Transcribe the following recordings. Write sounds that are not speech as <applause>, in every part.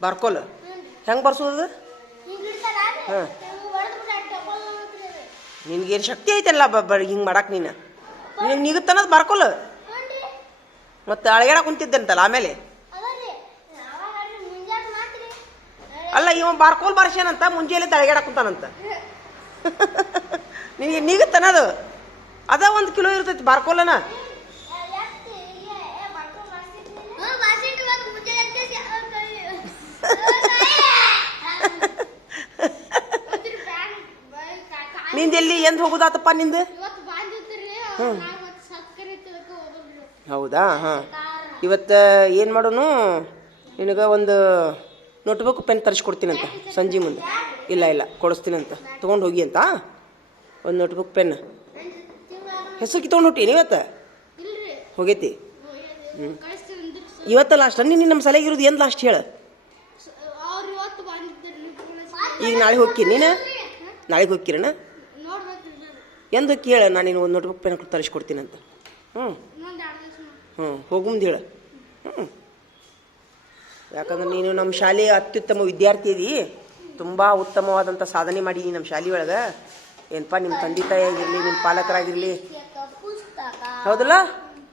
ಬರ್ಕೋಲ್. ಹೆಂಗೆ ಬರ್ಸೋದು ಹಾಂ. ನಿನಗೇನು ಶಕ್ತಿ ಐತಲ್ಲ ಬ ಹಿಂಗೆ ಮಾಡಕ್ಕೆ ನೀನು? ನೀನು ನಿಗುತ್ತನ್ನೋದು ಬರ್ಕೋಲ್. ಮತ್ತೆ ಅಳಗ್ಯಾಡ ಕುಂತಿದ್ದಂತಲ್ಲ ಆಮೇಲೆ? ಅಲ್ಲ, ಇವ ಬಾರ್ಕೋಲ್ ಬರ್ಸೇನಂತ ಮುಂಜಾನೆ ತಳಗ್ಯಾಡ ಕುಂತಾನಂತ. <laughs> ನಿನಗೆ ತನದು ಅದ ಒಂದು ಕಿಲೋ ಇರ್ತೈತಿ ಬಾರ್ಕೋಲನ. <laughs> ನಿಂದ ಎಲ್ಲಿ ಎಂದ್ ಹೋಗುದಾತಪ್ಪ ನಿಂದ? ಹೋಗ್ರಿ ಹೌದಾ? ಹಾಂ. ಇವತ್ತು ಏನು ಮಾಡೋನು? ನಿನಗೆ ಒಂದು ನೋಟ್ಬುಕ್ ಪೆನ್ ತರಿಸ್ಕೊಡ್ತೀನಂತ ಸಂಜೆ ಮುಂದೆ. ಇಲ್ಲ ಇಲ್ಲ ಕೊಡಿಸ್ತೀನಂತ. ತೊಗೊಂಡು ಹೋಗಿ ಅಂತ? ಒಂದು ನೋಟ್ಬುಕ್ ಪೆನ್ ಹೆಸರು ತೊಗೊಂಡು ಹೊಟ್ಟೀನಿ ಇವತ್ತು? ಹೋಗೈತಿ. ಹ್ಞೂ ಇವತ್ತು ಲಾಸ್ಟ್ ನೀನು ನಮ್ಮ ಸಲಹೆ ಇರೋದು ಏನು ಲಾಸ್ಟ್ ಹೇಳು? ಈಗ ನಾಳೆ ಹೋಗ್ತೀನಿ ನೀನು? ನಾಳೆಗೆ ಹೋಗ್ಕಿರಣ ಎಂದು ಕೇಳ, ನಾನು ನೀನು ಒಂದು ನೋಟ್ಬುಕ್ ಪೆನ್ ಅಂತ. ಹ್ಞೂ ಹ್ಞೂ ಹೋಗು ಮುಂದೆ ಹೇಳು. ಹ್ಞೂ ಯಾಕಂದ್ರೆ ನೀನು ನಮ್ಮ ಶಾಲೆಯ ಅತ್ಯುತ್ತಮ ವಿದ್ಯಾರ್ಥಿ ಇದೀ. ತುಂಬ ಉತ್ತಮವಾದಂಥ ಸಾಧನೆ ಮಾಡಿ ನಮ್ಮ ಶಾಲೆ ಒಳಗೆ. ಏನಪ್ಪ ನಿಮ್ಮ ತಂದೆ ತಾಯಿಯಾಗಿರಲಿ ನಿಮ್ಮ ಪಾಲಕರಾಗಿರಲಿ. ಹೌದಲ್ಲ?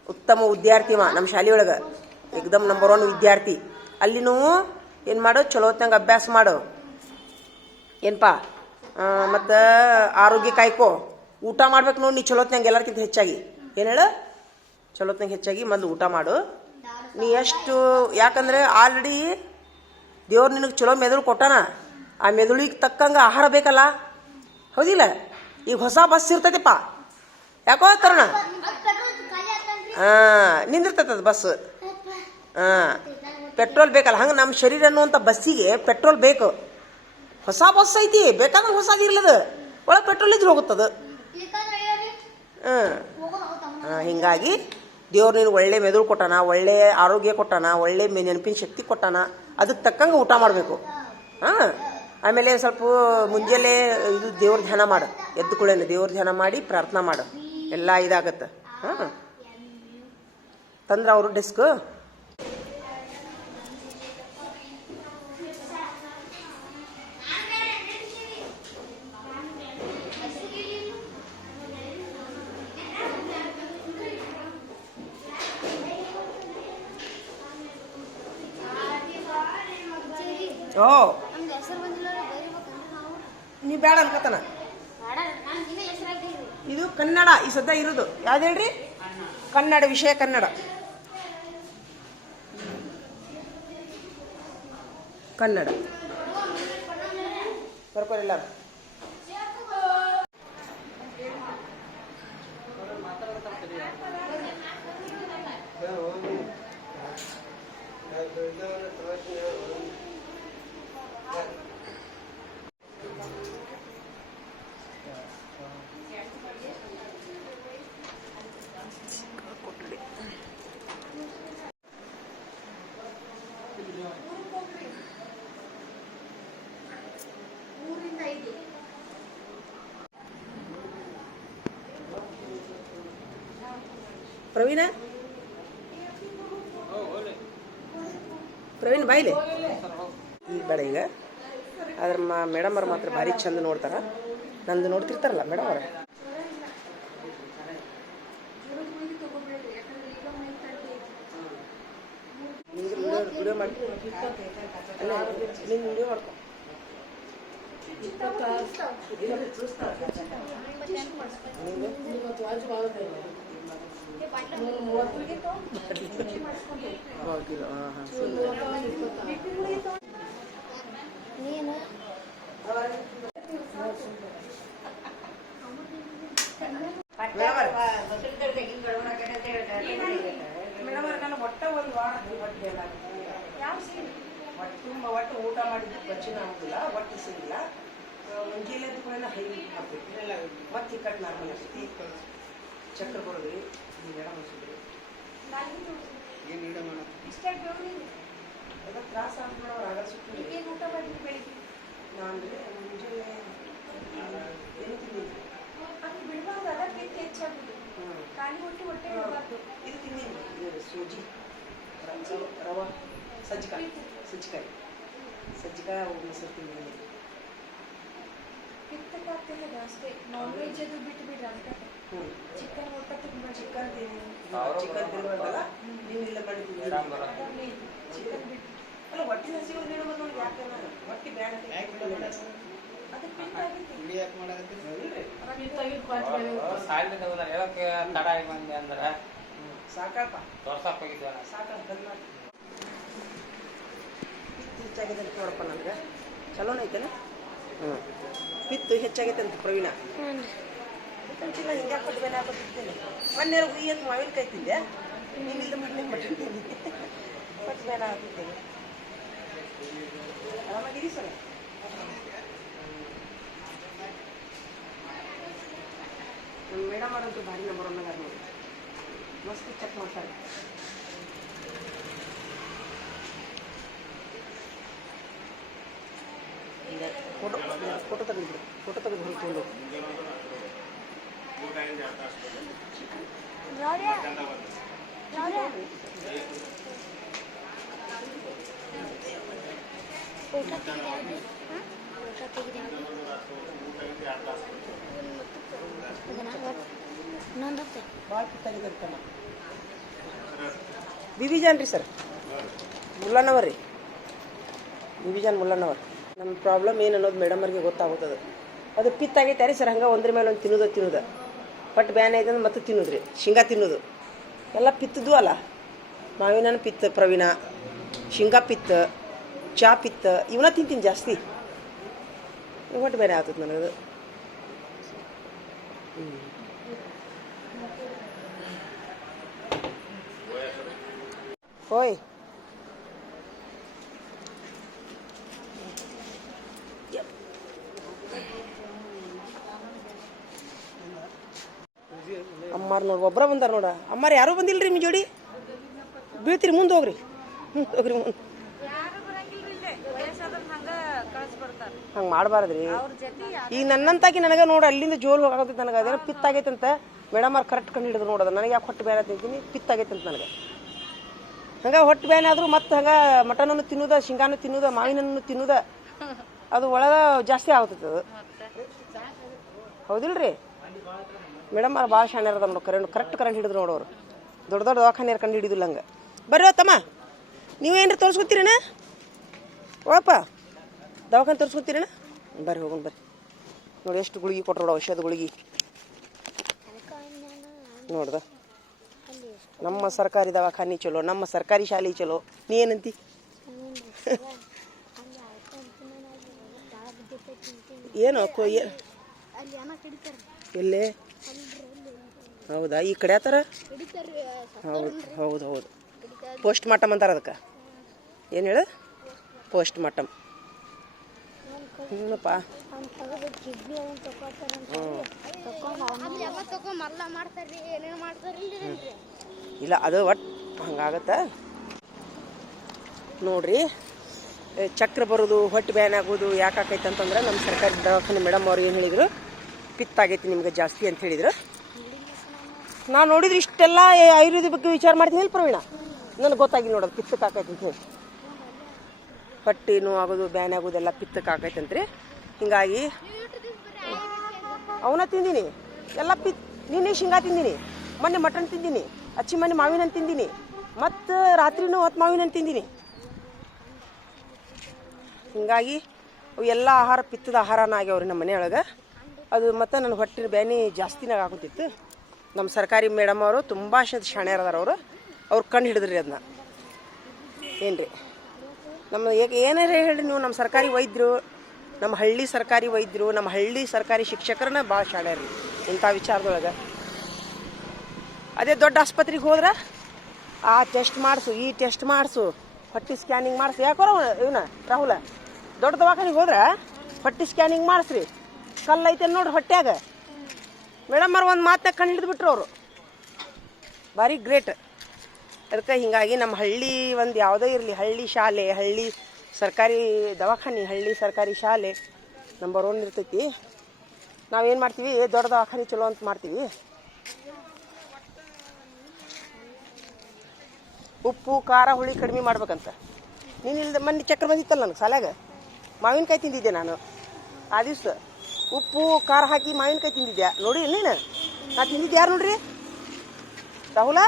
ಉತ್ತಮ ವಿದ್ಯಾರ್ಥಿ ಮಾ ನಮ್ಮ ಶಾಲೆ ಒಳಗೆ. ಎಕ್ದಮ್ ನಂಬರ್ ಒನ್ ವಿದ್ಯಾರ್ಥಿ. ಅಲ್ಲಿ ನೀವು ಏನು ಮಾಡೋ? ಚಲೋ ಹೊತ್ತಂಗೆ ಅಭ್ಯಾಸ ಮಾಡು. ಏನಪ್ಪ ಮತ್ತು ಆರೋಗ್ಯ ಕಾಯ್ಕೋ. ಊಟ ಮಾಡ್ಬೇಕು ನೋಡಿ ನೀ ಚಲೋತ್ನಾಗ ಎಲ್ಲರ್ಕಿಂತ ಹೆಚ್ಚಾಗಿ. ಏನು ಹೇಳು? ಚಲೋತ್ನಾಗ ಹೆಚ್ಚಾಗಿ ಮೊದಲು ಊಟ ಮಾಡು. ನೀ ಎಷ್ಟು ಯಾಕಂದ್ರೆ ಆಲ್ರೆಡಿ ದೇವ್ರು ನಿನಗೆ ಚಲೋ ಮೆದುಳು ಕೊಟ್ಟಾನ. ಆ ಮೆದುಳಿಗೆ ತಕ್ಕಂಗೆ ಆಹಾರ ಬೇಕಲ್ಲ? ಹೌದಿಲ್ಲ? ಈಗ ಹೊಸ ಬಸ್ ಇರ್ತೈತಿಪ್ಪ. ಯಾಕೋ ಕರೋಣ ಹಾಂ ಅದು ಬಸ್. ಹಾಂ ಪೆಟ್ರೋಲ್ ಬೇಕಲ್ಲ. ಹಂಗೆ ನಮ್ಮ ಶರೀರ ಅನ್ನುವಂಥ ಬಸ್ಸಿಗೆ ಪೆಟ್ರೋಲ್ ಬೇಕು. ಹೊಸ ಬಸ್ ಐತಿ, ಬೇಕಾದ್ರೆ ಹೊಸ ಇರ್ಲದ ಒಳಗೆ ಪೆಟ್ರೋಲ್ ಇದ್ರೆ ಹೋಗುತ್ತದ. ಹಾಂ. ಹಿಂಗಾಗಿ ದೇವ್ರು ನೀನು ಒಳ್ಳೆ ಮೆದುಳು ಕೊಟ್ಟಾನ, ಒಳ್ಳೆ ಆರೋಗ್ಯ ಕೊಟ್ಟಾನ, ಒಳ್ಳೆ ನೆನಪಿನ ಶಕ್ತಿ ಕೊಟ್ಟಾನ ಅದಕ್ಕೆ ತಕ್ಕಂಗೆ ಊಟ ಮಾಡಬೇಕು. ಹಾಂ. ಆಮೇಲೆ ಸ್ವಲ್ಪ ಮುಂಜಾನೆ ಇದು ದೇವ್ರ ಧ್ಯಾನ ಮಾಡು. ಎದ್ದು ಕೂಡಲೇ ದೇವ್ರ ಧ್ಯಾನ ಮಾಡಿ ಪ್ರಾರ್ಥನೆ ಮಾಡು. ಎಲ್ಲ ಇದಾಗತ್ತೆ. ಹಾಂ. ತಂದ್ರೆ ಅವರು ಡೆಸ್ಕ್ ಓ ನಮ್ದು ಹೆಸರು ಬಂದಿಲ್ಲ ಬರೀಬೇಕಂದ್ರೆ ನಾವು ನೀ ಬೇಡ ಅನ್ಕತನ ಬೇಡ ನಾನು ದಿನ ಹೆಸರಾಗ್ತೀವಿ ಇದು ಈ ಇರೋದು. ಯಾವ್ದು ಹೇಳ್ರಿ? ಕನ್ನಡ ವಿಷಯ ಕನ್ನಡ. ಕನ್ನಡ. ಬರ್ಕೋರಿಲ್ಲ ಪ್ರವೀಣ? ಪ್ರವೀಣ್, ಬಾಯಿಲೆ. ಈಗ ಬೇಡ ಈಗ. ಆದ್ರೆ ಮಾ ಮೇಡಮ್ ಅವ್ರು ಮಾತ್ರ ಭಾರಿ ಚಂದ ನೋಡ್ತಾರ. ನಂದು ನೋಡ್ತಿರ್ತಾರಲ್ಲ ಮೇಡಮ್ ಅವ್ರ? ವಿಡಿಯೋ ಮಾಡಿ. ನೀನು ವಿಡಿಯೋ ಮಾಡ್ಕೊ. ಹೋಗಿಲ್ಲ ಹಾಂ ಹಾಂ ನೀನು ಮೇಡಮ್ ನಾನು ಒಟ್ಟ ಒಂದು ವಾರ ಹೊಟ್ಟೆ ಏನಾಗುತ್ತೆ ಒಟ್ಟು ತುಂಬ ಒಟ್ಟು ಊಟ ಮಾಡಿದ್ದು ಬಚ್ಚಿನ ಆಗುದಿಲ್ಲ ಒಟ್ಟು ಸಿಗಿಲ್ಲ ಮುಂಜಾನೆ ಕೂಡ ಹೈಲಿ ಹಾಕ್ಬೇಕು ಮತ್ತೆ ಈ ಕಟ್ ನಾರ್ಮಲ್ ಅಷ್ಟೇ ಚಕ್ರ ಕೊಡೋದ್ರಿ ಈ ಮೇಡಮ್ ಅನ್ಸಿದ್ರಿ ಅದಕ್ಕೆ ತ್ರಾಸ ಆಗ್ತದೆ ಮೇಡಮ್ ರಾಗ ಸುಟ್ಟು ನಾನು ಮುಂಜಾನೆ ಏನು ತಿಂದಿದ್ದೆ ಹ್ಞೂ ಇದು ತಿಂದಿನಿ ಇದು ಸೂಜಿ. ರ- ರವ ಸಜ್ಜಿಕಾಯಿ. ಸಜ್ಜಿಕಾಯಿ. ಸಜ್ಜಿಗೆ ಮೊಸರು ತಿಂದಿದ್ದೀನಿ ಪಿತ್ತಕ್ಕಾಗ್ತಿಲ್ಲ ಜಾಸ್ತಿ. ನಾನ್ ವೆಜ್ ಅದು ಬಿಟ್ಟು ಬಿಡ್ರಿ ಅದಕ್ಕೆ. ಚಿಕನ್ ಒಟ್ಟ ತುಂಬಾ ಚಿಕನ್ ಚಿಕನ್ ತಿನ್ಬೇಕಲ್ಲ ನೀವು ಇಲ್ಲ ಮಾಡಿ ಚಿಕನ್ ಬಿಟ್ಟು ಅಲ್ಲ ಹೊಟ್ಟೆ ಹಸಿವು ನೋಡಿ ಯಾಕೆ ಹೊಟ್ಟೆ ಬೇಡ ಹೇಳಕ್ಕೆ ತಡ ಆಗಿ ಬಂದೆ ಅಂದ್ರೆ ಸಾಕಪ್ಪ. ತೋರ್ಸಕ್ ಹೋಗಿದ್ದೆ ಹೆಚ್ಚಾಗಿದೆ ಅಂತ ನೋಡಪ್ಪ ನನಗೆ. ಚಲೋನ ಐತೇನೆ ಹ್ಞೂ ಪಿತ್ತು ಹೆಚ್ಚಾಗೈತೆ ಅಂತ ಪ್ರವೀಣ. ಅಂತಿಲ್ಲ ಹಿಂಗೆ ಹಾಕೋದು ಬೇನೆ ಹಾಕೋತಿದ್ದೇನೆ ಮೊನ್ನೆ ಹುಯಿ ಅಂತ ಮಾವಿನಕಾಯಿ ತಿಂದೆ. ನೀವು ಇಲ್ಲದ ಮಣ್ಣೆ ಮಾಡಿರ್ತೀನಿ ಕೊಟ್ಟು ಬೇನೆ ಹಾಕಿದ್ದೇನೆ ಆರಾಮಾಗಿರಿ ಸರ್? ನಮ್ಮ ಮೇಡಮ್ ಅವರಂತೂ ಭಾರಿ ನಂಬರ್ ಒನ್ ಅದಾರ ನೋಡಿ. ಮಸ್ತ್ ಚೆಕ್ ಮಾಡ್ತಾರೆ. ಫೋಟೋ ಫೋಟೋ ತೆಗೆದು ಫೋಟೋ ತೆಗೆದು ಹೊರಕೊಂಡು ಅಂತಮ್ಮ ಬಿಬಿಜಾನ್ ರೀ ಸರ್. ಮುಲ್ಲಾನವರ್ ರೀ ಬಿಬಿಜಾನ್ ಮುಲ್ಲಾನವರ್ ನಮ್ಮ ಪ್ರಾಬ್ಲಮ್ ಏನು ಅನ್ನೋದು ಮೇಡಮ್ ಅವ್ರಿಗೆ ಗೊತ್ತಾಗುತ್ತದೆ ಅದು ಪಿತ್ತಾಗೈತೆ ರೀ ಸರ್, ಹಂಗೆ ಒಂದ್ರ ಮೇಲೆ ಒಂದು ತಿನ್ನೋದು ತಿನ್ನೋದು. ಪಟ್ ಬ್ಯಾನ್ ಅಂದ್ರೆ ಮತ್ತೆ ತಿನ್ನೋದು ರೀ ಶೇಂಗಾ ತಿನ್ನೋದು. ಎಲ್ಲ ಪಿತ್ತದು ಅಲ್ಲ. ಮಾವಿನ ಪಿತ್ತ, ಪ್ರವೀಣ. ಶೇಂಗಾ ಪಿತ್ತ ಚಾ ಪಿತ್ತ ಇವನ್ನ ತಿಂತೀನಿ ಜಾಸ್ತಿ. ಒಟ್ಟು ಬೇರೆ ಆಗ್ತದೆ ನನಗದು. ಹೋಯ್ ಅಮ್ಮಾರ್ ನೋಡಿ ಒಬ್ಬರ ಬಂದಾರ ನೋಡ. ಅಮ್ಮಾರ ಯಾರೂ ಬಂದಿಲ್ರಿ ನಿಮ್ಮ ಜೋಡಿ? ಬೀಳ್ತೀರಿ ಮುಂದೆ ಹೋಗ್ರಿ. ಮುಂದೆ ಹೋಗ್ರಿ ಮುಂದೆ. ಹಂಗ ಮಾಡಬಾರ್ದ್ರಿ. ಈಗ ನನ್ನಂತಾಗಿ ನನಗೆ ನೋಡು ಅಲ್ಲಿಂದ ಜೋಲ್ ಹೋಗಾಕತ್ತೈತೆ ನನಗೆ. ಅದೇನೋ ಪಿತ್ತಾಗೈತೆ ಅಂತ ಮೇಡಮ್ ಅವ್ರು ಕರೆಕ್ಟ್ ಕಂಡು ಹಿಡಿದ್ರು ನೋಡೋದು ನನಗೆ ಯಾಕೆ ಹೊಟ್ಟೆ ಬೇರೆ ತಿಂತೀನಿ ಪಿತ್ತಾಗೈತೆ ಅಂತ ನನಗೆ. ಹಂಗೆ ಹೊಟ್ಟೆ ಬೇನೆ ಆದರೂ ಮತ್ತೆ ಹಂಗೆ ಮಟನನ್ನು ತಿನ್ನೋದ ಶೇಂಗಾನು ತಿನ್ನೋದ ಮಾವಿನನ್ನು ತಿನ್ನೋದ. ಅದು ಒಳಗೆ ಜಾಸ್ತಿ ಆಗ್ತೈತೆ ಅದು. ಹೌದಿಲ್ರಿ? ಮೇಡಮ್ ಅವ್ರು ಭಾಳ ಶಾಣ್ಯ ಅದ ನೋಡಿ ಕರೆಂಟ್ ಕರೆಕ್ಟ್ ಕರೆಂಟ್ ಹಿಡಿದ್ರು ನೋಡೋರು ದೊಡ್ಡ ದೊಡ್ಡ ದವಾಖಾನೆ ಕಂಡು ಹಿಡಿದಿಲ್ಲ ಹಂಗೆ. ಬರ್ರಿ ತಮ್ಮ ನೀವೇನ್ರಿ ತೋರಿಸ್ಕೊತೀರಣ ಒಳಪ್ಪ ದವಾಖಾನೆ ತೋರಿಸ್ಕೊತೀರಣ್ಣ ಬರ್ರಿ ಹೋಗೋಣ ಬರ್ರಿ. ನೋಡಿ ಎಷ್ಟು ಗುಳಿಗೆ ಕೊಟ್ರು ನೋಡು ಔಷಧ ಗುಳಿಗೆ. ನೋಡ್ದ? ನಮ್ಮ ಸರ್ಕಾರಿ ದವಾಖಾನೆ ಚಲೋ ನಮ್ಮ ಸರ್ಕಾರಿ ಶಾಲೆ ಚಲೋ. ನೀ ಏನಂತಿ? <laughs> ಏನು ಎಲ್ಲೇ? ಹೌದಾ? ಈ ಕಡೆ ಆತರ? ಹೌದು ಹೌದು ಹೌದು. ಪೋಸ್ಟ್ ಮಾರ್ಟಮ್ ಅಂತಾರೆ ಅದಕ್ಕೆ? ಏನು ಹೇಳು? ಪೋಸ್ಟ್ ಮಾರ್ಟಮ್ ಇಲ್ಲ, ಅದು ಒಟ್ಟು ಹಂಗಾಗತ್ತೆ? ನೋಡ್ರಿ. ಚಕ್ರ ಬರೋದು, ಹೊಟ್ಟೆ ಬ್ಯಾನ್ ಆಗೋದು ಯಾಕೆ ಆಕೈತೆ ಅಂತಂದ್ರೆ ನಮ್ಮ ಸರ್ಕಾರಿ ದವಾಖಾನೆ ಮೇಡಮ್ ಅವ್ರು ಏನು ಹೇಳಿದರು? ಪಿತ್ತಾಗೈತಿ ನಿಮ್ಗೆ ಜಾಸ್ತಿ ಅಂತ ಹೇಳಿದ್ರು. ನಾನು ನೋಡಿದ್ರೆ ಇಷ್ಟೆಲ್ಲ ಆಯುರ್ವೇದ ಬಗ್ಗೆ ವಿಚಾರ ಮಾಡ್ತೀನಿ ಹೇಳಿ ಪ್ರವೀಣ. ನನಗೆ ಗೊತ್ತಾಗಿ ನೋಡೋದು ಪಿತ್ತಕ್ಕೆ ಆಕೈತಿ ಅಂತ ಹೇಳಿ. ಹೊಟ್ಟೆ ಆಗೋದು, ಬ್ಯಾನ್ ಆಗೋದೆಲ್ಲ ಪಿತ್ತಕ್ಕೆ ಆಕೈತಂತ್ರಿ ಹಿಂಗಾಗಿ ಅವನ್ನ ತಿಂದೀನಿ. ಎಲ್ಲ ಪಿತ್, ನಿನ್ನೆ ಶೇಂಗಾ ತಿಂದೀನಿ, ಮೊನ್ನೆ ಮಟನ್ ತಿಂದೀನಿ, ಅಚ್ಚಿ ಮೊನ್ನೆ ಮಾವಿನ ತಿಂದೀನಿ, ಮತ್ತು ರಾತ್ರಿನೂ ಹೊತ್ತು ಮಾವಿನ ತಿಂದೀನಿ. ಹಿಂಗಾಗಿ ಅವು ಎಲ್ಲ ಆಹಾರ, ಪಿತ್ತದ ಆಹಾರನ ಆಗ್ಯಾವ್ರಿ ನಮ್ಮ ಮನೆಯೊಳಗೆ. ಅದು ಮತ್ತು ನನ್ನ ಹೊಟ್ಟೆ ಬ್ಯಾನಿ ಜಾಸ್ತಿನಾಗ ಆಗುತ್ತಿತ್ತು ನಮ್ಮ ಸರ್ಕಾರಿ ಮೇಡಮ್ ಅವರು ತುಂಬ ಶಾಣ್ಯರ್ ಅದಾರ ಅವರು. ಅವ್ರು ಕಂಡು ಹಿಡಿದ್ರಿ ಅದನ್ನ ಏನು ರೀ ನಮ್ಮ ಏನಾರ ಹೇಳ್ರಿ ನೀವು, ನಮ್ಮ ಸರ್ಕಾರಿ ವೈದ್ಯರು, ನಮ್ಮ ಹಳ್ಳಿ ಸರ್ಕಾರಿ ವೈದ್ಯರು, ನಮ್ಮ ಹಳ್ಳಿ ಸರ್ಕಾರಿ ಶಿಕ್ಷಕರನ್ನ ಭಾಳ ಶಾಣ್ಯರಿ ಇಂಥ ವಿಚಾರದೊಳಗೆ. ಅದೇ ದೊಡ್ಡ ಆಸ್ಪತ್ರೆಗೆ ಹೋದ್ರೆ ಆ ಟೆಸ್ಟ್ ಮಾಡಿಸು, ಈ ಟೆಸ್ಟ್ ಮಾಡಿಸು ಹೊಟ್ಟೆ ಸ್ಕ್ಯಾನಿಂಗ್ ಮಾಡಿಸು. ಯಾಕೋರ ಇವನ, ರಾಹುಲ, ದೊಡ್ಡ ದವಾಖಾನಿಗೆ ಹೋದ್ರೆ ಹೊಟ್ಟೆ ಸ್ಕ್ಯಾನಿಂಗ್ ಮಾಡಿಸ್ರಿ. ಕಲ್ಲೈತೆ ನೋಡ್ರಿ ಹೊಟ್ಯಾಗ. ಮೇಡಮ್, ಅವ್ರು ಒಂದು ಮಾತನ್ನ ಕಂಡು ಹಿಡಿದ್ಬಿಟ್ರು ಅವರು. ಭಾರಿ ಗ್ರೇಟ್. ಅದಕ್ಕೆ ಹಿಂಗಾಗಿ ನಮ್ಮ ಹಳ್ಳಿ ಒಂದು ಯಾವುದೇ ಇರಲಿ, ಹಳ್ಳಿ ಶಾಲೆ, ಹಳ್ಳಿ ಸರ್ಕಾರಿ ದವಾಖಾನೆ, ಹಳ್ಳಿ ಸರ್ಕಾರಿ ಶಾಲೆ ನಂಬರ್ ಒನ್ ಇರ್ತೈತಿ. ನಾವೇನು ಮಾಡ್ತೀವಿ ದೊಡ್ಡ ದವಾಖಾನೆ ಚಲೋ ಅಂತ ಮಾಡ್ತೀವಿ. ಉಪ್ಪು, ಖಾರ, ಹುಳಿ ಕಡಿಮೆ ಮಾಡ್ಬೇಕಂತ. ನೀನು ಇಲ್ಲದೆ ಮೊನ್ನೆ ಚಕ್ರ ಬಂದಿತ್ತಲ್ಲ ನನಗೆ ಸಾಲ್ಯಾಗ? ಮಾವಿನಕಾಯಿ ತಿಂದಿದ್ದೆ ನಾನು. ಆ ದಿವ್ಸ. ಉಪ್ಪು, ಖಾರ ಹಾಕಿ ಮಾವಿನಕಾಯಿ ತಿಂದಿದ್ದೆ ನೋಡಿ, ನೀನು. ನಾ ತಿಂದಿದ್ದೆ ಯಾರು ನೋಡ್ರಿ? ರಾಹುಲ?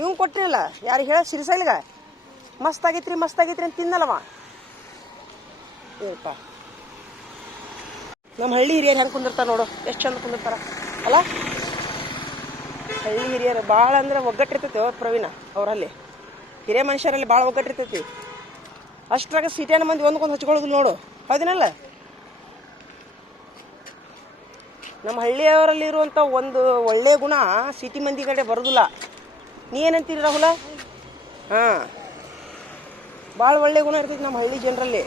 ಇವ್ ಕೊಟ್ಟಿನಲ್ಲ ಯಾರು ಹೇಳ? ಸಿರಿಸೈಲ್ಗ? ಮಸ್ತ್ ಆಗೈತ್ರಿ ಮಸ್ತ್ ಆಗೈತ್ರಿ ಅಂತ ತಿನ್ನಲ್ಲವ? ಏನಪ್ಪ? ನಮ್ಮ ಹಳ್ಳಿ ಹಿರಿಯರು ಹೆಂಗೆ ಕುಂದಿರ್ತಾರೆ ನೋಡು. ಎಷ್ಟು ಚಂದ ಕುಂದಿರ್ತಾರ. ಅಲ್ಲ? ಹಳ್ಳಿ ಹಿರಿಯರು ಭಾಳ ಅಂದ್ರೆ ಒಗ್ಗಟ್ಟಿರ್ತೈತಿ ಅವ್ರ ಪ್ರವೀಣ, ಅವರಲ್ಲಿ. ಹಿರಿಯ ಮನುಷ್ಯರಲ್ಲಿ ಭಾಳ ಒಗ್ಗಟ್ಟಿರ್ತೈತಿ. ಅಷ್ಟರಾಗ ಸಿಟಿಯನ್ನು ಮಂದಿ ಒಂದ್ಕೊಂದು ಹಚ್ಕೊಳ್ಳೋದು ನೋಡು. ಹೌದಿನಲ್ಲ? ನಮ್ಮ ಹಳ್ಳಿಯವರಲ್ಲಿ ಇರುವಂತ ಒಂದು ಒಳ್ಳೆಯ ಗುಣ ಸಿಟಿ ಮಂದಿ ಕಡೆ ಬರೋದಿಲ್ಲ. ನೀ ಏನಂತೀರಿ ರಾಹುಲ? ಹಾಂ. ಭಾಳ ಒಳ್ಳೆಯ ಗುಣ ಇರ್ತೈತಿ ನಮ್ಮ ಹಳ್ಳಿ ಜನರಲ್ಲಿ.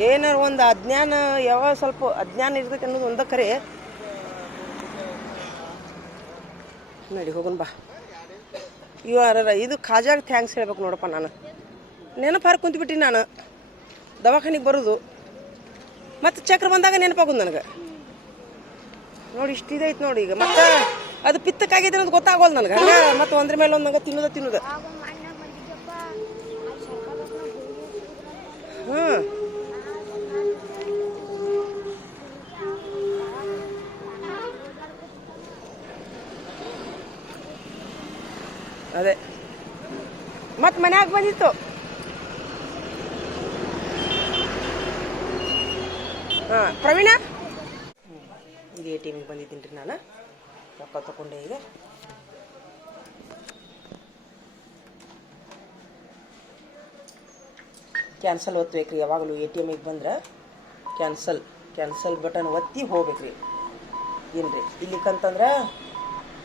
ಏನಾರು ಒಂದು ಅಜ್ಞಾನ, ಯಾವ ಸ್ವಲ್ಪ ಅಜ್ಞಾನ ಇರ್ತೈತೆ ಅನ್ನೋದು ಒಂದ ಕರೆ. ನಡಿ ಹೋಗೋಣ ಬಾ. ಇವ ಇದು ಖಾಜಾಗ ಥ್ಯಾಂಕ್ಸ್ ಹೇಳ್ಬೇಕು ನೋಡಪ್ಪ ನಾನು. ನೆನಪು ಹಾರು ಕುಂತ್ಬಿಟ್ಟು ನಾನು. ದವಾಖಾನಿಗೆ ಬರೋದು. ಮತ್ತು ಚಕ್ರ ಬಂದಾಗ ನೆನಪಾಗೋದು ನನಗೆ. ನೋಡಿ ಇಷ್ಟು ಇದೈತೆ ನೋಡಿ ಈಗ. ಮತ್ತೆ ಅದು ಪಿತ್ತಕ್ಕಾಗಿದೆ ಅಂತ ಗೊತ್ತಾಗೋಲ್ಲ ನನಗೆ. ಮತ್ತೆ ಒಂದ್ರ ಮೇಲೆ ಒಂದು ತಿನ್ನುದ ತಿನ್ನುದ. ತಿನ್ನೋದು ಅದೇ. ಮತ್ತೆ ಮನ್ಯಾಗ ಬಂದಿತ್ತು. ಹಾಂ, ಪ್ರವೀಣ? ಇದು ಎ ಎಮ್ಗೆ ಬಂದಿದ್ದೀನಿ ರೀ ನಾನು. ರೊಕ್ಕ ತಗೊಂಡೆ ಈಗ. ಕ್ಯಾನ್ಸಲ್ ಒತ್ತಬೇಕು ರೀ ಯಾವಾಗಲೂ ಎ ಟಿ ಎಮಿಗೆ ಬಂದ್ರೆ ಕ್ಯಾನ್ಸಲ್ ಕ್ಯಾನ್ಸಲ್ ಬಟನ್ ಒತ್ತಿ ಹೋಗ್ಬೇಕು ರೀ ಏನು ರೀ, ಇಲ್ಲಿಕಂತಂದ್ರೆ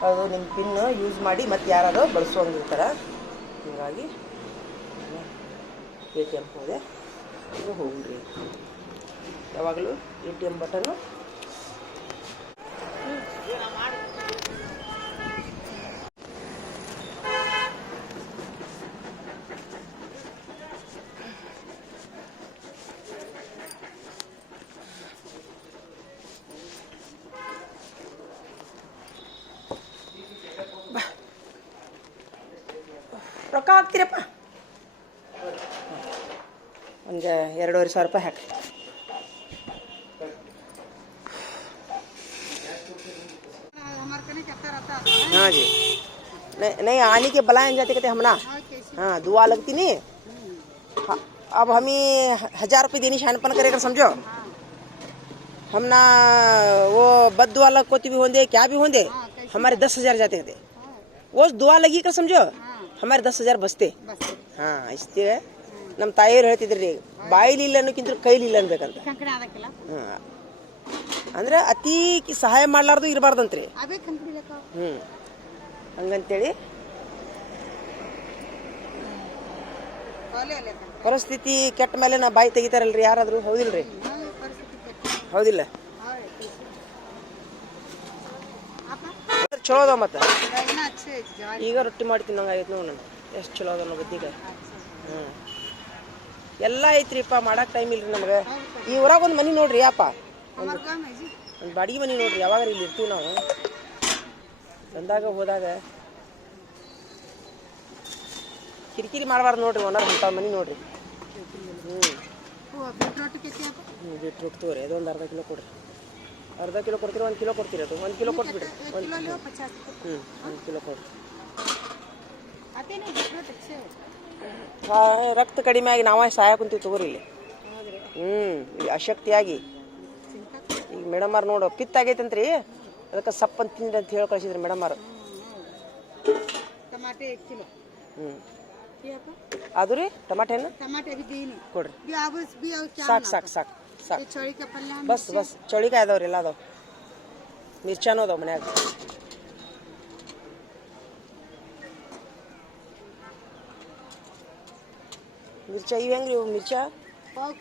ಅದು ನಿಮ್ಮ ಪಿನ್ ಯೂಸ್ ಮಾಡಿ ಮತ್ತೆ ಯಾರಾದರೂ ಬಳಸೋಂಗಿರ್ತಾರೆ. ಹೀಗಾಗಿ ಎ ಟಿ ಎಂ ಹೋದೆ. ಹೋಗ್ರಿ ಯಾವಾಗಲೂ ಎ ಟಿ ಎಂ ಬಟನ್ನು ರೊಕ್ಕ ಹಾಕ್ತೀರಪ್ಪ ಒಂದು ಎರಡೂವರೆ ಸಾವಿರ ರೂಪಾಯಿ ಹಾಕಿ हाँ जी नहीं नहीं आने के बलायन जाते कहते हम ना हाँ दुआ लगती नहीं हाँ, अब हमें हजार रुपये देनी शानपन करेगा समझो हम ना वो बद दुआ लग कोती भी होंगे क्या भी होंगे हमारे दस हजार जाते थे वो दुआ लगी कर समझो ಹಮಾರ ದಸ್ ಹಜಾರ್ ಬಸ್ತೆ. ಹಾಂ ಇಷ್ಟೇ. ನಮ್ಮ ತಾಯಿಯವ್ರು ಹೇಳ್ತಿದ್ರು ರೀ ಬಾಯಿಲಿ ಇಲ್ಲ ಅನ್ನೋಕ್ಕಿಂತ ಕೈಲಿ ಇಲ್ಲ ಅನ್ಬೇಕಂತ. ಅಂದ್ರೆ ಅತಿ ಸಹಾಯ ಅಂತ ಇರಬಾರ್ದಂತ್ರಿ ಹ್ಞೂ ಹಂಗಂತೇಳಿ. ಪರಿಸ್ಥಿತಿ ಕೆಟ್ಟ ಮೇಲೆ ನಾ ಬಾಯಿ ತೆಗಿತಾರಲ್ರಿ ಯಾರಾದರೂ? ಹೌದಿಲ್ರಿ? ಹೌದಿಲ್ಲ. ಚಲೋ ಅದಾವ ಮತ್ತೆ? ಈಗ ರೊಟ್ಟಿ ಮಾಡಿ ತಿನ್ನಂಗಾಗೈತೆ ನೋಡಿ ನಾನು. ಎಷ್ಟು ಚಲೋ ಅದ ನೋಡಿ ಬದ್ನಿಕಾಯಿ ಹ್ಞೂ ಎಲ್ಲ ಐತ್ರಿಪ್ಪ ಮಾಡಕ್ಕೆ ಟೈಮ್ ಇಲ್ರಿ ನಮ್ಗೆ. ಈ ಊರಾಗ ಒಂದು ಮನೆ ನೋಡ್ರಿ ಅಪ್ಪ. ಒಂದು ಬಾಡಿಗೆ ಮನೆ ನೋಡ್ರಿ ಯಾವಾಗ ಇಲ್ಲಿ ಇರ್ತೀವಿ ನಾವು? ಬಂದಾಗ ಹೋದಾಗ ಕಿರಿಕಿರಿ ಮಾಡಬಾರ್ದು ನೋಡ್ರಿ ಓನರ್ ಅಂತ ಮನೆ ನೋಡ್ರಿ. ಹ್ಞೂ ರೊಟ್ಟಿ ತಗೋರಿ ಅದೊಂದು ಅರ್ಧ ಕಿಲೋ ಕೊಡ್ರಿ. ಅರ್ಧ ಕಿಲೋ ಕೊಡ್ತೀರಾ ಒಂದು ಕಿಲೋ ಕೊಡ್ತೀರಾ ಅದು? ಒಂದು ಕಿಲೋ ಕೊಟ್ಬಿಡಿ. ಒಂದು ಹ್ಞೂ ಒಂದು ಕಿಲೋ ಕೊಡ್ರಿ ರಕ್ತ ಕಡಿಮೆ ಆಗಿ ನಾವೇ ಸಹಾಯ ಕುಂತೀವಿ ತಗೋರಿ ಇಲ್ಲಿ. ಹ್ಞೂ ಅಶಕ್ತಿಯಾಗಿ. ಈಗ ಮೇಡಮ್ ಅವ್ರು ನೋಡು ಪಿತ್ ಆಗೈತಂತ್ರಿ ಅದಕ್ಕೆ ಸಪ್ ಅಂತ ತಿಂದ್ರಿ ಅಂತ ಹೇಳಿ ಕಳಿಸಿದ್ರಿ ಮೇಡಮ್ ಹ್ಞೂ ಅದು ರೀ ಟಮಾಟೆ ಕೊಡ್ರಿ. ಸಾಕು ಸಾಕು ಸಾಕು. ಚೌಳಿಕಾಯಿ ಪಲ್ಯ ಬಸ್ ಬಸ್. ಚೌಳಿಕಾಯಿ ಅದಾವ್ರಿ ಎಲ್ಲ ಅದಾವ. ಮಿರ್ಚಾನು ಅದಾವ ಮನ್ಯಾಗ. ಮಿರ್ಚಾ ಇವು ಹೆಂಗ್ರಿ ಮಿರ್ಚಾ? ಪಾವು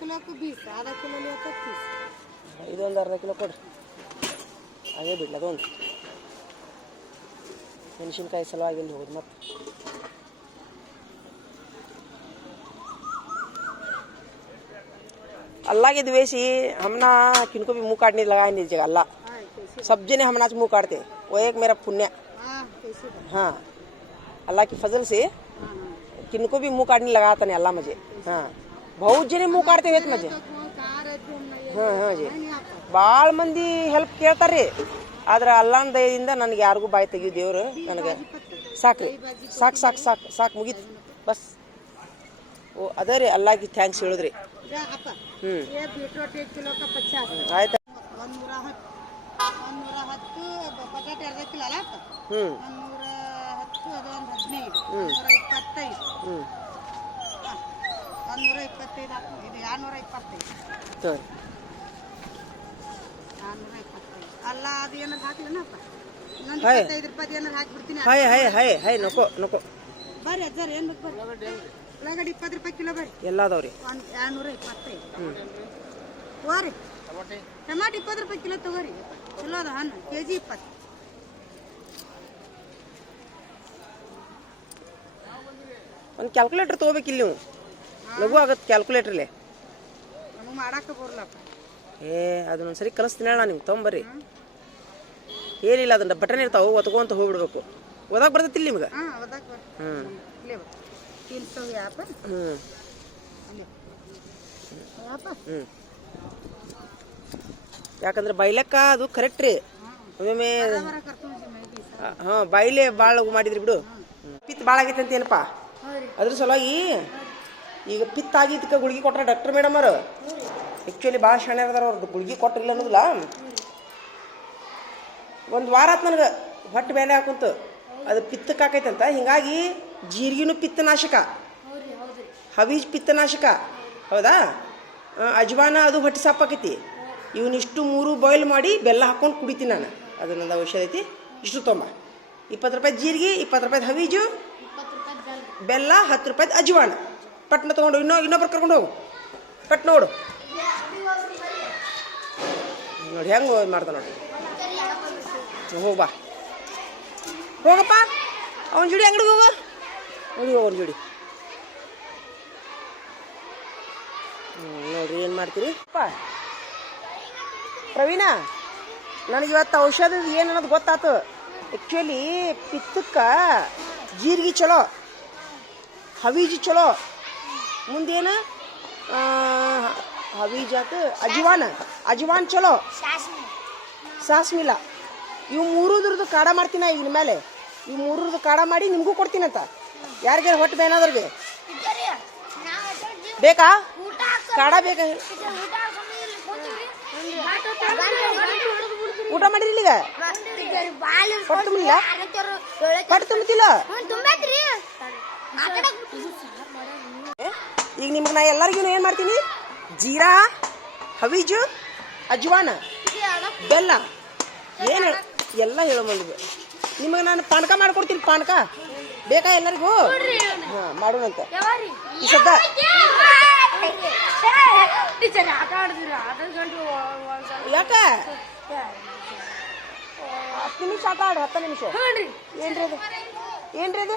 ಇದೊಂದು ಅರ್ಧ ಕಿಲೋ ಕೊಡ್ರಿ. ಅದೇ ಬಿಡ್ಲಿ ಅದೊಂದು. ಮೆಣಸಿನ್ಕಾಯಿ ಸಲುವಾಗಿಲ್ಲ ಹೋಗೋದು ಮತ್ತೆ. अल्लाह के द्वेष ही हमना किनको भी मुँह काटने लगा नहीं जगह अल्लाह। सब जने हमना मुँह काटते वो एक मेरा पुण्य। हाँ अल्लाह की फजल से किनको भी मुँह काटने लगाता नहीं अल्लाह मुझे। हाँ। बहुत जने मुँह काटते हुए मुझे। हाँ हाँ जी। बाल मंदी हेल्प केतर ಭಾಳ ಮಂದಿ ಹೆಲ್ಪ್ ಕೇಳ್ತಾರ್ರಿ ಆದ್ರೆ ಅಲ್ಲನ ದಯದಿಂದ ನನಗೆ ಯಾರಿಗೂ ಬಾಯಿ ತೆಗಿಯೋ ದೇವರು ನನಗೆ ಸಾಕ್ರಿ साक साक साक ಸಾಕು ಮುಗೀತು ಬಸ್ ಓ ಅದೇ ರೀ ಅಲ್ಲಾಗಿ ಥ್ಯಾಂಕ್ಸ್ ಹೇಳಿದ್ರಿ ಹ್ಞೂ ಬೀಟ್ರೋಟ್ ಏಟ್ ಕಿಲೋಕ ಪಚಾಸ್ ಆಯ್ತು. ಒಂದು ಹತ್ತು ಒಂದು ನೂರ ಹತ್ತು ಪಟಾಟೆ ಅರ್ಧ ಕಿಲೋ ಅಲ್ಲ ಹ್ಞೂ ಒಂದು ನೂರ ಹತ್ತು ಅದು ಒಂದು ಹದಿನೈದು. ನೂರ ಇಪ್ಪತ್ತೈದು. ಹ್ಞೂ ಒಂದು ನೂರ ಇಪ್ಪತ್ತೈದು ಇದು ಎರಡುನೂರ ಇಪ್ಪತ್ತೈದು? ಸರಿ. ಎರಡುನೂರ ಇಪ್ಪತ್ತೈದು. ಅಲ್ಲ ಅದು ಏನಾರು ಹಾಕ್ಲೇನಪ್ಪ ಇನ್ನೊಂದು ಇಪ್ಪತ್ತೈದು ರೂಪಾಯಿ ಏನಾರು ಹಾಕಿಬಿಡ್ತೀನಿ ಹೈ ಹೈ ಹೈ ಹೈ ನಕೋ ನಕೋ ಬರ್ರಿ ಅಜ್ಜಾರ್ ಏನು ಬೇಕು ಬರ್ರಿ. ಉಳ್ಳಾಗಡ್ಡಿ ಇಪ್ಪತ್ತು ರೂಪಾಯಿ ಕಿಲೋ ಬರ್ರಿ ಎಲ್ಲ ಅದಾವ್ರಿ ಒಂದು ಎರಡ್ನೂರ ಇಪ್ಪತ್ತೈದು. ಹೋರಿ ಟಮಾಟ ಇಪ್ಪತ್ತು ರೂಪಾಯಿ ಕಿಲೋ ತಗೋರಿ. ಚಲೋ ಅದ ಹಣ್ಣು. ಕೆ ಜಿ ಇಪ್ಪತ್ತು. ಒಂದು ಕ್ಯಾಲ್ಕುಲೇಟರ್ ಇಲ್ಲಿ ನೀವು. ಲಘು ಆಗತ್ತೆ ಕ್ಯಾಲ್ಕುಲೇಟ್ರಲ್ಲಿ ನಮಗೆ ಮಾಡಕ್ಕೆ ಬರಲಪ್ಪ ಏ ಅದನ್ನೊಂದು ಸರಿ ಕಲಿಸ್ತೀನಿ ಹೇಳ ನಿಮ್ಗೆ. ತೊಗೊಂಬರ್ರಿ. ಏನಿಲ್ಲ ಅದನ್ನ ಬಟನ್ ಇರ್ತಾವೆ ಒತ್ಕೊಂತ ಹೋಗ್ಬಿಡ್ಬೇಕು. ಓದಕ್ಕೆ ಬರ್ತೈತಿಲ್ಲ ನಿಮ್ಗೆ? ಹಾಂ ಹ್ಞೂ ಯಾಕಂದ್ರೆ ಬೈಲಕ್ಕ ಅದು ಕರೆಕ್ಟ್ ರೀ. ಒಮ್ಮೆ ಹಾಂ ಬಾಯಿಲೆ ಭಾಳ ಮಾಡಿದ್ರಿ ಬಿಡು. ಪಿತ್ ಭಾಳ ಆಗೈತೆ ಅಂತ ಏನಪ್ಪ? ಅದ್ರ ಸಲುವಾಗಿ ಈಗ ಪಿತ್ ಆಗಿದ್ದಕ್ಕೆ ಗುಳಿಗೆ ಕೊಟ್ರೆ ಡಾಕ್ಟರ್ ಮೇಡಮ್ ಅವರು. ಆ್ಯಕ್ಚುಲಿ ಭಾಳ ಶಾಣೆ ಅದಾರ ಅವ್ರದ್ದು ಗುಳಿಗೆ ಕೊಟ್ಟಿಲ್ಲ ಅನ್ನೋದಿಲ್ಲ. ಒಂದು ವಾರ ಆತು ನನಗೆ ಹೊಟ್ಟೆ ಮೇಲೆ ಹಾಕುಂತು. ಅದು ಪಿತ್ತಕ್ಕೆ ಆಕೈತಂತ ಹಿಂಗಾಗಿ ಜೀರಿಗೆನೂ ಪಿತ್ತನಾಶಕ. ಹವೀಜ್ ಪಿತ್ತನಾಶಕ. ಹೌದಾ? ಅಜ್ವಾನ ಅದು ಹೊಟ್ಟೆ ಸಾಪಾಕೈತಿ. ಇವನಿಷ್ಟು ಮೂರು ಬಾಯ್ಲ್ ಮಾಡಿ ಬೆಲ್ಲ ಹಾಕೊಂಡು ಕುಡಿತೀನಿ ನಾನು. ಅದು ನಂದು ಔಷಧ ಐತಿ. ಇಷ್ಟು ತೊಂಬ. ಇಪ್ಪತ್ತು ರೂಪಾಯಿ ಜೀರಿಗೆ ಇಪ್ಪತ್ತು ರೂಪಾಯಿ ಹವೀಜು ಬೆಲ್ಲ ಹತ್ತು ರೂಪಾಯಿ ಅಜ್ವಾನ. ಪಟ್ನ ತೊಗೊಂಡು ಇನ್ನೊ ಇನ್ನೊಬ್ರು ಕರ್ಕೊಂಡು ಹೋಗು. ಪಟ್ ನೋಡು ನೋಡಿ ಹೆಂಗೆ ಮಾಡ್ದ ನೋಡಿ. ಹೋಗ್ಬಾ ಹೋಗಪ್ಪ. ಅವನ ಜುಡಿ ಅಂಗಡಿಗೆ ಹೋಗ. ನೋಡಿ ಹೋಗೋಣ ಜೋಡಿ ನೋಡ್ರಿ ಏನು ಮಾಡ್ತೀರಿ? ಪ್ರವೀಣ ನನಗೆ ಇವತ್ತು ಔಷಧ ಏನು ಅನ್ನೋದು ಗೊತ್ತಾತು. ಆ್ಯಕ್ಚುಲಿ ಪಿತ್ತಕ್ಕೆ ಜೀರಿಗೆ ಚಲೋ ಹವೀಜಿ ಚಲೋ. ಮುಂದೇನು ಆ, ಹವೀಜ್ ಆತು ಅಜ್ವಾನ ಅಜ್ವಾನ್ ಚಲೋ. ಸಾಸ್ಮಿಲ್ಲ ಇವು ಮೂರುದ್ರದ್ದು ಕಾಡ ಮಾಡ್ತೀನಿ ನಾ ಈಗ ಮೇಲೆ. ಇವು ಮೂರರದ್ದು ಕಾಡ ಮಾಡಿ ನಿಮಗೂ ಕೊಡ್ತೀನಂತ. ಯಾರಿಗೆ ಹೊಟ್ಟೆ ಬೇನಾದ್ರಿಗೆ ಬೇಕಾ? ಕಾಡ ಬೇಕಾ? ಊಟ ಮಾಡಿರಿ ಈಗ ಹೊಟ್ಟೆ ತುಂಬಿಲ್ಲ ಹೊಟ್ಟೆ ತುಂಬತಿಲ್ಲ? ಈಗ ನಿಮ್ಗೆ ನಾ ಎಲ್ಲರಿಗೂ ಏನು ಮಾಡ್ತೀನಿ? ಜೀರಾ ಹವೀಜು ಅಜ್ವಾನ ಬೆಲ್ಲ. ಏನು ಎಲ್ಲ ಹೇಳೋ ನಿಮಗೆ ನಾನು ಪಾನಕ ಮಾಡ್ಕೊಡ್ತೀನಿ ಪಾನಕ. ಬೇಕಾ ಎಲ್ಲರಿಗೂ? ಹಾಂ ಮಾಡೋಣಂತೆ. ಈ ಸದ್ದ ಆಟ ಆಟ ಯಾಕೆ? ಹತ್ತು ನಿಮಿಷ ಆಟ ಆಡು ಹತ್ತು ನಿಮಿಷ. ಏನ್ರಿ ಅದು? ಏನ್ರಿ ಅದು?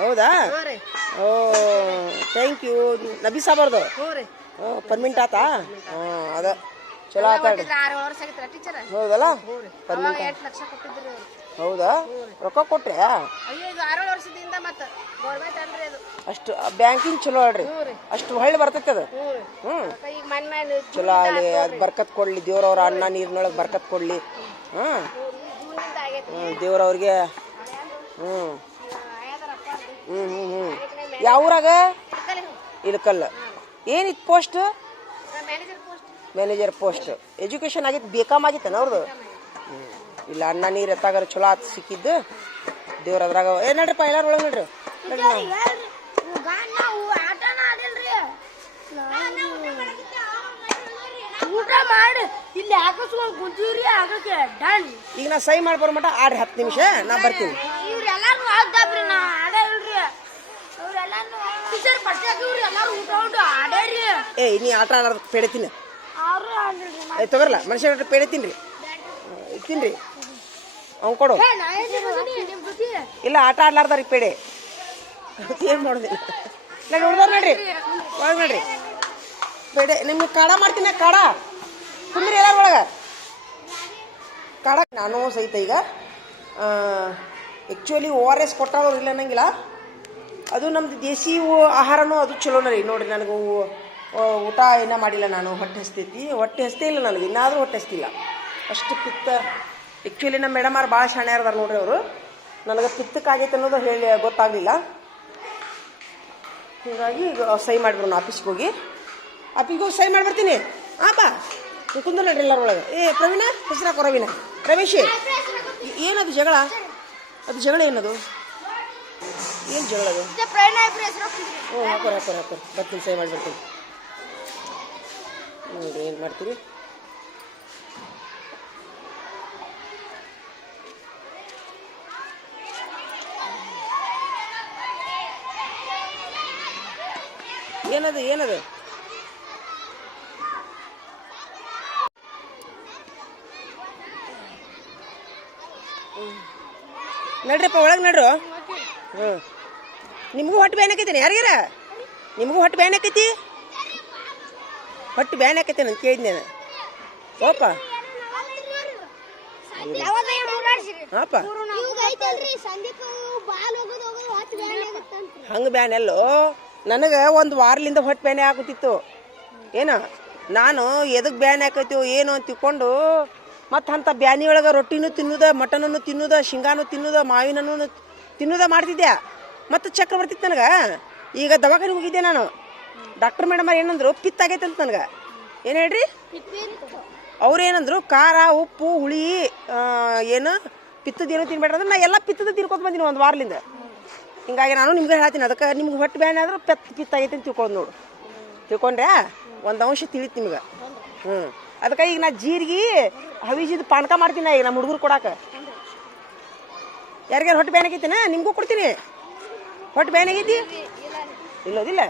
ಹೌದಾ? ಓ ಥ್ಯಾಂಕ್ ಯು ನಬಿ ಸಾಬಾರ್ದು ಓ ಪರ್ಮಿಂಟ್ ಆತಾ? ಹಾಂ ಅದ. ಚಲೋ ಟೀಚರ್ ಹೌದಲ್ಲ? ಪರ್ಮಿಂಟ್ ಹೌದಾ? ರೊಕ್ಕ ಕೊಟ್ರೆ? ವರ್ಷದಿಂದ ಮತ್ತೆ ಗೌರ್ಮೆಂಟ್ ಅಲ್ರಿ ಅದು. ಅಷ್ಟು ಬ್ಯಾಂಕಿಂಗ್ ಚಲೋ ಆಡ್ರಿ ಅಷ್ಟು ಹೊಳ್ಳಿ ಬರ್ತೈತೆ ಅದು. ಹ್ಞೂ ಈಗ ಚಲೋ ಆಗಲಿ ಅದು ಬರ್ಕತ್ ಕೊಡ್ಲಿ ದೇವ್ರವ್ರ ಅನ್ನ ನೀರಿನೊಳಗೆ ಬರ್ಕತ್ ಕೊಡ್ಲಿ. ಹ್ಮ್ ಹ್ಞೂ ದೇವ್ರವ್ರಿಗೆ. ಹ್ಞೂ. ಹ್ಮ್. ಹ್ಞೂ ಹ್ಞೂ ಹ್ಞೂ ಯಾವ ಊರಾಗ? ಇಳಕಲ್ಲ. ಏನಿತ್ತು post? Manager post manager post education ಆಗಿತ್ತು ಬೇಕಮ್ ಆಗಿತ್ತೇನ ಅವ್ರದ್ದು ಹ್ಞೂ ಇಲ್ಲ ಅನ್ನ ನೀರು ಎತ್ತಾಗಾರ ಚಲೋ ಆತ್ ಸಿಕ್ಕಿದ್ದು. ದೇವ್ರ ಅದ್ರಾಗ ಏ ನಡ್ರಿಪ್ಪ ಎಲ್ಲಾರು ಒಳಗೆ ನಡ್ರಿ. ಊಟ ಮಾಡಿ ಇಲ್ಲಿ ಹಾಕಿಸ್ಕೊಂಡು ಕುಂತೀವ್ರಿ ಆಗಕ್ಕೆ ಡನ್. ಈಗ ನಾ ಸೈ ಮಾಡ್ಬಾರ ಬರೋ ಮಟ ಆಡ್ರಿ ಹತ್ತು ನಿಮಿಷ ನಾ ಬರ್ತೀನಿ. ಇವ್ರೆಲ್ಲಾರು ಆಡ್ತಾವ್ರಿ ನಾ ಆಡ ಇಲ್ರಿ ಇವ್ರೆಲ್ಲಾರು ಟೀಚರ್ ಫಸ್ಟ್ ಇವ್ರು ಎಲ್ಲಾರು ಊಟ ಊಟ ಆಡೇರಿ. ಏ ನೀ ಆಟ ಆಡೋದು ಪೇಡೆ ತಿನ್ನ. ಅವ್ರು ಆಡಿಲ್ರಿ ಏ ತಗೋರಲ್ಲ ಮನುಷ್ಯ ಪೇಡೆ ಇತ್ತೀನಿ ತಿನ್ರಿ. ಅವ್ನು ಕೊಡು. ಇಲ್ಲ ಆಟ ಆಡ್ಲಾರ್ದಾರಿ ಪೇಡೆ ಏನು ಮಾಡೋದಿಲ್ಲ. ನಾನು ನೋಡ್ದವ್ರು ನೋಡ್ರಿ. ಒಳಗೆ ನೋಡ್ರಿ. ಪೇಡೆ ನಿಮ್ಗೆ ಕಾಡ ಮಾಡ್ತೀನಿ ಕಾಡ. ತುಂಬ್ರಿ ಎಲ್ಲ ಒಳಗೆ. ಕಾಡ ನಾನು ಸಹಿತ ಈಗ ಆ್ಯಕ್ಚುಲಿ ಓ ಆರ್ ಎಸ್ ಕೊಟ್ಟಾಳವ್ರು ಇಲ್ಲ ಅನ್ನಂಗಿಲ್ಲ. ಅದು ನಮ್ದು ದೇಸಿ ಆಹಾರನೂ ಅದು ಚಲೋನ ರೀ. ನೋಡಿರಿ ನನಗೆ ಊಟ ಏನೂ ಮಾಡಿಲ್ಲ ನಾನು. ಹೊಟ್ಟೆ ಹಸ್ತೈತಿ. ಹೊಟ್ಟೆ ಹಸ್ತೇ ಇಲ್ಲ ನನಗೆ. ಇನ್ನಾದರೂ ಹೊಟ್ಟೆ ಹಸ್ತಿಲ್ಲ. ಅಷ್ಟು ಪಿತ್ತ ಆ್ಯಕ್ಚುಲಿ ನಮ್ಮ ಮೇಡಮ್ ಅವ್ರು ಭಾಳ ಶಾಣೆ ಅದಾರ ನೋಡ್ರಿ ಅವರು. ನನಗೆ ಪಿತ್ತಕ್ಕಾಗೈತೆ ಅನ್ನೋದು ಹೇಳಿ ಗೊತ್ತಾಗಲಿಲ್ಲ. ಹೀಗಾಗಿ ಈಗ ಸಹಿ ಮಾಡಿಬಿಡೋಣ ಆಫೀಸ್ಗೆ ಹೋಗಿ ಆಫೀಸ್ಗೆ ಹೋಗಿ. ಸಹಿ ಮಾಡಿಬಿಡ್ತೀನಿ. ಹಾಂ ಬಾ. ಕುಂದ್ರ ನಡ್ರಿ ಎಲ್ಲರ ಒಳಗೆ. ಏ ಪ್ರವೀಣ ಹೆಸರಾಕೋ ರವೀಣ ರಮೇಶ್ ಏನದು ಜಗಳ? ಅದು ಜಗಳ ಏನದು? ಏನು ಜಗಳ ಅದು? ಹ್ಞೂ ಹಾಕೋರಿ ಹಾಕೋರಿ ಹಾಕೋರಿ ಬರ್ತೀನಿ ಸಹಿ ಮಾಡಿಬಿಡ್ತೀನಿ. ನೋಡಿ ಏನು ಮಾಡ್ತೀರಿ? ಏನದು ಏನದು? ನಡ್ರಿಪ್ಪ ಒಳಗೆ ನಡ್ರು. ಹ್ಞೂ. ನಿಮಗೂ ಹೊಟ್ಟೆ ಬ್ಯಾನ್ ಆಕೈತೇನೆ ಯಾರಿಗಾರ? ನಿಮಗೂ ಹೊಟ್ಟೆ ಬ್ಯಾನ್ ಆಕೈತಿ? ಹೊಟ್ಟೆ ಬ್ಯಾನ್ ಆಕೈತೆ ನಾನು. ಕೇಳಿದ್ನೆ ಓಪ ಹಾಪ ಹಂಗೆ ಬ್ಯಾನ್ ಎಲ್ಲೋ? ನನಗೆ ಒಂದು ವಾರಲಿಂದ ಹೊಟ್ಟೆ ಬ್ಯಾನೆ ಆಗುತ್ತಿತ್ತು. ಏನು? ನಾನು ಎದಕ್ಕೆ ಬ್ಯಾನ್ ಹಾಕೈತಿವೋ ಏನು ಅಂತ ತಿಳ್ಕೊಂಡು ಮತ್ತು ಅಂಥ ಬ್ಯಾನಿ ಒಳಗೆ ರೊಟ್ಟಿನೂ ತಿನ್ನುದ, ಮಟನನ್ನು ತಿನ್ನುದ, ಶೇಂಗಾನು ತಿನ್ನುದ ಮಾವಿನೂ ತಿನ್ನುದ ಮಾಡ್ತಿದ್ದೆ. ಮತ್ತು ಚಕ್ರ ಬರ್ತಿತ್ತು ನನಗೆ. ಈಗ ದವಾಖಾನೆ ಹೋಗಿದ್ದೆ ನಾನು. ಡಾಕ್ಟರ್ ಮೇಡಮ್ ಏನಂದ್ರು ಪಿತ್ತ ಆಗೈತೆ ಅಂತ ನನಗೆ. ಏನು ಹೇಳ್ರಿ? ಅವ್ರು ಏನಂದ್ರು, ಖಾರ, ಉಪ್ಪು, ಹುಳಿ ಏನು ಪಿತ್ತದ ಏನು ತಿನ್ಬೇಡ್ರಿ ಅಂದ್ರೆ. ನಾ ಎಲ್ಲ ಪಿತ್ತದ ತಿನ್ಕೊತ ಬಂದಿನಿ ಒಂದು ವಾರಲಿಂದ. ಹಿಂಗಾಗಿ ನಾನು ನಿಮ್ಗೆ ಹೇಳ್ತೀನಿ, ಅದಕ್ಕೆ ನಿಮ್ಗೆ ಹೊಟ್ಟೆ ಬ್ಯಾನ್ ಆದ್ರೆ ಪೆತ್ ಪಿತ್ತ ಆಗೈತೆ ಅಂತ ತಿಳ್ಕೊಂಡು ನೋಡು. ತಿಳ್ಕೊಂಡ್ರೆ ಒಂದು ಅಂಶ ತಿಳಿತು ನಿಮ್ಗೆ. ಹ್ಞೂ ಅದಕ್ಕೆ ಈಗ ನಾ ಜೀರಿಗೆ ಹವಿಜಿದ ಪಾನಕ ಮಾಡ್ತೀನಿ ಈಗ ನಮ್ಮ ಹುಡುಗರು ಕೊಡಾಕ. ಯಾರಿಗಾರು ಹೊಟ್ಟೆ ಬ್ಯಾನ್ ಆಗೈತಿನ? ನಿಮಗೂ ಕೊಡ್ತೀನಿ. ಹೊಟ್ಟೆ ಬ್ಯಾನ್ ಆಗೈತಿ? ಇಲ್ಲೋದಿಲ್ಲ.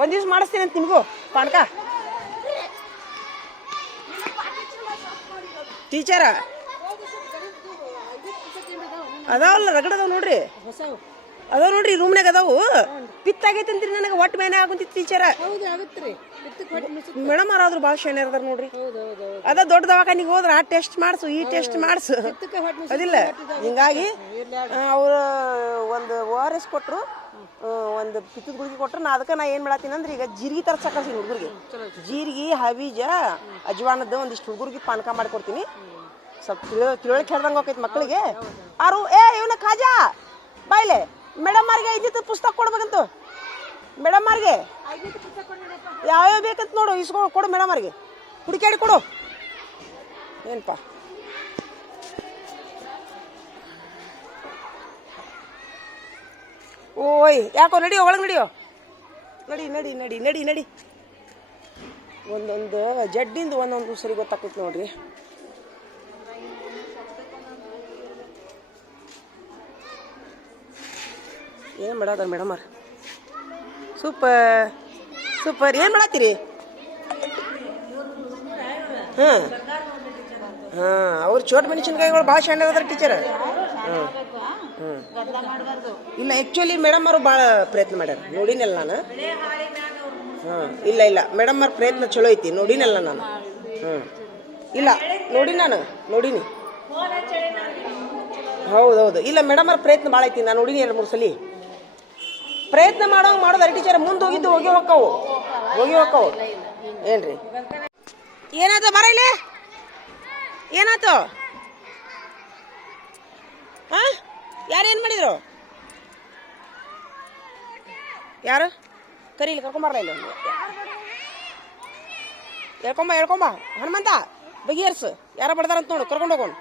ಒಂದು ದಿವ್ಸ ಮಾಡಿಸ್ತೀನಿ ಅಂತ ನಿಮಗೂ. ಪಾನಕ. ಟೀಚರ? ಅದಾವಲ್ಲ ರಗಡದವ್ ನೋಡ್ರಿ. ಅದಾವ ನೋಡ್ರಿ ರೂಮ್ನಾಗ ಅದಾವು. ಪಿತ್ತ ಆಗೈತೆ ಅಂತೀರಿ ನನಗೆ ಒಟ್ಟು ಮೇಲೆ ಆಗುಂತಿತ್ತು ಟೀಚರ ಮೇಡಮ್ ಅವ್ರಾದ್ರು ಭಾಳ ಶಾಣೆ ಅದಾರ ನೋಡ್ರಿ. ಅದ ದೊಡ್ಡ ದವಾಖಾನಿಗೆ ಹೋದ್ರ ಆ ಟೆಸ್ಟ್ ಮಾಡಿಸು ಈ ಟೆಸ್ಟ್ ಮಾಡಿಸು. ಅದಿಲ್ಲ. ಹಿಂಗಾಗಿ ಅವರು ಒಂದು ಓ ಆರ್ ಎಸ್ ಕೊಟ್ಟರು ಒಂದು ಪಿತ್ತದ ಗುಳಿಗೆ ಕೊಟ್ರು. ನಾ ಅದಕ್ಕೆ ನಾ ಏನು ಮಾಡತ್ತೀನಿ ಅಂದ್ರೆ ಈಗ ಜೀರಿಗೆ ತರ ಕಳ್ಸೀನಿ ಹುಡುಗರಿಗೆ. ಜೀರಿಗೆ ಹವೀಜ ಅಜ್ವಾನದ ಒಂದಿಷ್ಟು ಹುಡುಗರಿಗೆ ಪಾನಕ ಮಾಡಿಕೊಡ್ತೀನಿ. ಸ್ವಲ್ಪ ತಿಳೋ ತಿಳುವಳಿಕೆ ಹೇಳ್ದಂಗೆ ಹೋಗೈತೆ ಮಕ್ಕಳಿಗೆ ಆರು ಏ ಇವನ ಖಾಜಾ ಬಾಯ್ಲೆ. ಮೇಡಮ್ ಅವ್ರಿಗೆ ಐದಿತ್ತು ಪುಸ್ತಕ ಕೊಡ್ಬೇಕಂತ. ಮೇಡಮ್ ಮಾರ್ಗೆ ಯಾವ್ಯಾವ ಬೇಕಂತ ನೋಡು ಇಸ್ಕೊ ಕೊಡು ಮೇಡಮ್ ಅವ್ರಿಗೆ. ಹುಡುಕಾಡಿ ಕೊಡು. ಏನಪ್ಪ ಓಯ್ ಯಾಕೋ ನಡಿಯೋ ಒಳಗೆ ನಡಿಯೋ? ನಡಿ ನಡಿ ನಡಿ ನಡಿ ನಡಿ. ಒಂದೊಂದು ಜಡ್ಡಿಂದ ಒಂದೊಂದು ಸರಿ ಗೊತ್ತಾಗ್ತೈತೆ ನೋಡ್ರಿ. ಏನು ಮಾಡಾದ ಮೇಡಮ್ ಅವ್ರ? ಸೂಪರ್ ಸೂಪರ್ ಏನು ಮಾಡತ್ತೀರಿ ಹಾಂ. ಹಾಂ, ಅವ್ರು ಚೋಟ್ ಮೆಣಸಿನ್ಕಾಯಿಗಳು ಭಾಳ ಸಣ್ಣ ಅದಾರ ಟೀಚರ್ ಹಾಂ ಹ್ಞೂ ಇಲ್ಲ ಆ್ಯಕ್ಚುಲಿ ಮೇಡಮ್ ಅವರು ಭಾಳ ಪ್ರಯತ್ನ ಮಾಡ್ಯಾರ. ನೋಡಿನಲ್ಲ ನಾನು. ಹಾಂ, ಇಲ್ಲ ಇಲ್ಲ. ಮೇಡಮ್ ಅವ್ರ ಪ್ರಯತ್ನ ಚಲೋ ಐತಿ. ನೋಡಿನಲ್ಲ ನಾನು. ಹ್ಞೂ ಇಲ್ಲ, ನೋಡಿ ನಾನು. ನೋಡೀನಿ. ಹೌದು ಹೌದು. ಇಲ್ಲ ಮೇಡಮ್ ಅವ್ರ ಪ್ರಯತ್ನ ಭಾಳ ಐತಿ. ನಾನು ನೋಡೀನಿ ಎರಡು ಮೂರು ಸಲ. ಪ್ರಯತ್ನ ಮಾಡೋ ಅರಿ ಟೀಚರ್ ಮುಂದೆ ಹೋಗಿದ್ದು ಹೋಗಿ ಹೋಕ್ಕವು ಹೋಗಿ ಹೋಕ್ಕವು ಏನ್ರಿ? ಏನಾಯ್ತು ಬರ ಇಲ್ಲಿ? ಏನಾಯ್ತು? ಹಾ? ಯಾರೇನು ಮಾಡಿದ್ರು? ಯಾರು? ಕರಿ ಇಲ್ಲಿ ಕರ್ಕೊಂಬರಲ್ಲ ಇಲ್ಲ ಹೇಳ್ಕೊಂಬ ಹೇಳ್ಕೊಂಬ. ಹನುಮಂತ, ಬಗೆಹರ್ಸು. ಯಾರ ಬಡ್ದಾರಂತ ನೋಡು, ಕರ್ಕೊಂಡು ಹೋಗೋಣ.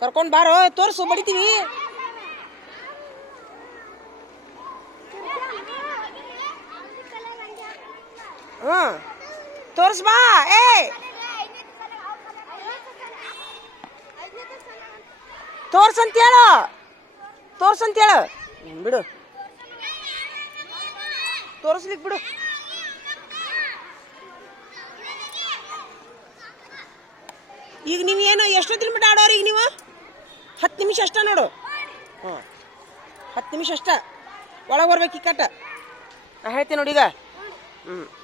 ಕರ್ಕೊಂಡು ಬಾರೋ, ತೋರಿಸು, ಬಡಿತೀವಿ. ಹ್ಞೂ. ತೋರ್ಸ್ ಬಾ ಏ ಅಂತ ಹೇಳು ಬಿಡು. ತೋರಿಸ್ಲಿಕ್ಕೆ ಬಿಡು. ಈಗ ನೀವು ಏನು, ಎಷ್ಟೊತ್ತಿನ ಮಟ್ಟ ಆಡೋರು ಈಗ ನೀವು? ಹತ್ತು ನಿಮಿಷ ಅಷ್ಟ ನೋಡು. ಹ್ಞೂ. ಹತ್ತು ನಿಮಿಷ ಅಷ್ಟ. ಒಳಗೆ ಬರ್ಬೇಕು ಈ ಕಟ್ಟ. ಹೇಳ್ತೀನಿ ನೋಡಿ ಈಗ. ಹ್ಞೂ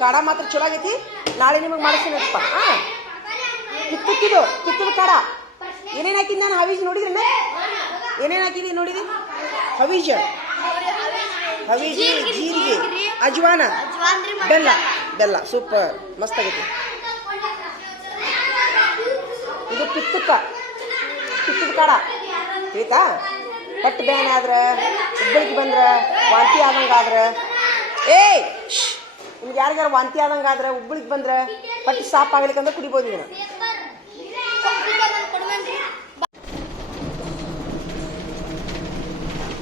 ಕಾಡ ಮಾತ್ರ ಚಲೋ ಆಗೈತಿ? ನಾಳೆ ನಿಮಗೆ ಮಾಡಿಸ್ತೀನಪ್ಪ ಹಾ. ಕಿತ್ತಕ್ಕಿದು ಕಿತ್ತದ ಕಾಡ. ಏನೇನು ಹಾಕಿದ್ ನಾನು? ಹವೀಜ್ ನೋಡಿದ್ರೆ ಏನೇನು ಹಾಕಿದಿ ನೋಡಿದಿ? ಹವೀಜ್. ಹವೀಜ್, ಜೀರಿಗೆ, ಅಜ್ವಾನ, ಬೆಲ್ಲ. ಬೆಲ್ಲ, ಸೂಪರ್. ಮಸ್ತ್ ಆಗೈತಿ. ಇದು ಪಿತ್ತಕ್ಕ ಪಿತ್ತದ ಕಾಡ. ತಿಳಿತಾ ಹೊಟ್ಟೆ ಬ್ಯಾನ್ ಆದ್ರೆ, ಹುಬ್ಬಳ್ಳಿಗೆ ಬಂದ್ರೆ, ವಾಂತಿ ಆಗಂಗಾದ್ರೆ ಏಯ್! ನಿಮ್ಗೆ ಯಾರಿಗಾರ ವಾಂತಿ ಆದಂಗೆ ಆದ್ರೆ ಉಬ್ಬಳಿಗೆ ಬಂದ್ರೆ ಹೊಟ್ಟೆ ಸಾಪ್ ಆಗ್ಲಿಕ್ಕಂದ್ರೆ ಕುಡಿಬೋದು ಇದನ್ನ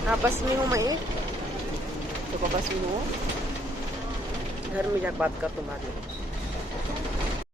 हाँ बस में हूँ मैं देखो बस में हूँ घर में जाकर बात कर तुम बाद में